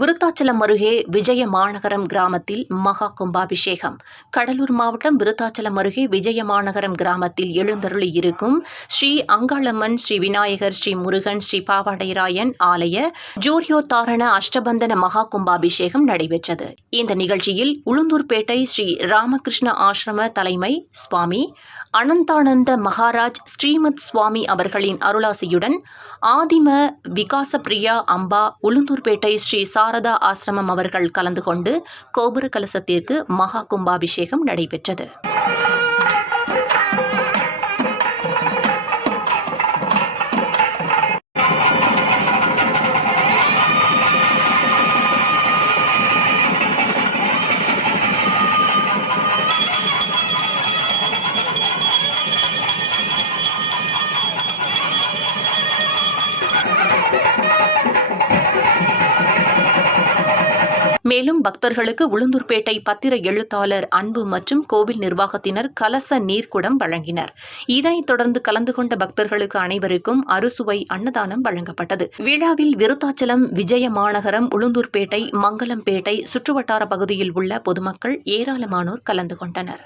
விருத்தாச்சலம் அருகே விஜய மாநகரம் கிராமத்தில் மகா கும்பாபிஷேகம். கடலூர் மாவட்டம் விருத்தாச்சலம் அருகே விஜய மாநகரம் கிராமத்தில் எழுந்தருளி இருக்கும் ஸ்ரீ அங்காளம்மன் ஸ்ரீ விநாயகர் ஸ்ரீ முருகன் ஸ்ரீ பாவாடைராயன் ஆலய ஜூரியோத்தாரண அஷ்டபந்தன மகா கும்பாபிஷேகம் நடைபெற்றது. இந்த நிகழ்ச்சியில் உளுந்தூர்பேட்டை ஸ்ரீ ராமகிருஷ்ண ஆசிரம தலைமை சுவாமி அனந்தானந்த மகாராஜ் ஸ்ரீமத் சுவாமி அவர்களின் அருளாசியுடன் ஆதிம விகாசப்பிரியா அம்பா உளுந்தூர்பேட்டை ஸ்ரீ சாரதா ஆசிரமம் அவர்கள் கலந்து கொண்டு கோபுர கலசத்திற்கு மகா கும்பாபிஷேகம் நடைபெற்றது. மேலும் பக்தர்களுக்கு உளுந்தூர்பேட்டை பத்திர எழுத்தாளர் அன்பு மற்றும் கோவில் நிர்வாகத்தினர் கலச நீர்க்குடம் வழங்கினர். இதனைத் தொடர்ந்து கலந்து கொண்ட பக்தர்களுக்கு அனைவருக்கும் அறுசுவை அன்னதானம் வழங்கப்பட்டது. விழாவில் விருத்தாச்சலம் விஜய மாநகரம் உளுந்தூர்பேட்டை மங்கலம்பேட்டை சுற்றுவட்டார பகுதியில் உள்ள பொதுமக்கள் ஏராளமானோர் கலந்து கொண்டனர்.